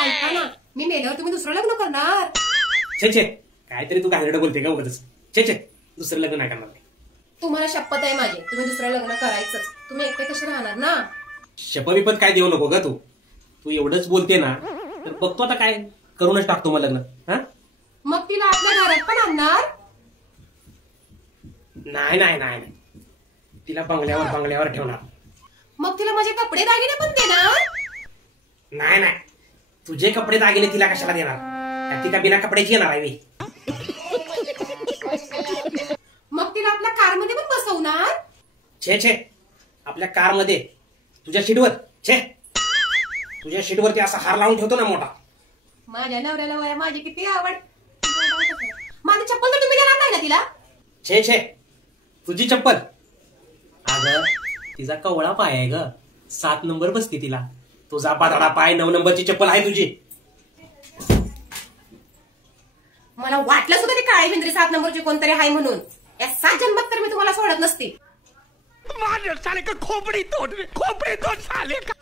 ऐका ना, मी मेल्यावर तुम्ही दुसरं लग्न करणार? छे छे, काहीतरी तू घाणेरडं बोलते का उगाच? छे छे, दुसरं लग्न नाही करणार. तुम्हाला शपथ आहे माझी, तुम्ही दुसरं लग्न करायचंच. तुम्ही एकटे कसे राहणार ना? शपथ काय देऊ नको ग तू. तू एवढंच बोलते ना, तर बघतो आता काय करूनच टाकतो मग लग्न. हा, मग तिला आपल्या घरात पण आणणार? नाही नाही नाही, तिला बंगल्यावर ठेवणार. मग तिला माझे कपडे दागिने पण देणार? नाही नाही, तुझे कपडे दागिने तिला कशाला देणार? ती का बिना कपड्याची येणार आहे? मग तिला आपल्या कारमध्ये पण बसवणार? छे छे, आपल्या कारमध्ये तुझ्या सीटवर? छे, तुझ्या सीटवरती असा हार लावून ठेवतो ना मोठा. माझ्या नवऱ्याला वया माझी किती आवड. माझी चप्पल तर तुम्ही देणार नाही ना तिला? छे छे, तुझी चप्पल? अगं तिचा कवळा पाय आहे ग, 7 नंबर बसते तिला. तुझा पातळा पाय 9 नंबरची चप्पल आहे तुझी. मला वाटलं सुद्धा ती काळी बिंद्री 7 नंबरची कोणतरी आहे म्हणून. या 7 जन्मात तर मी तुम्हाला सोडत नसते. साले का खोपड़ी तोड़ साले का.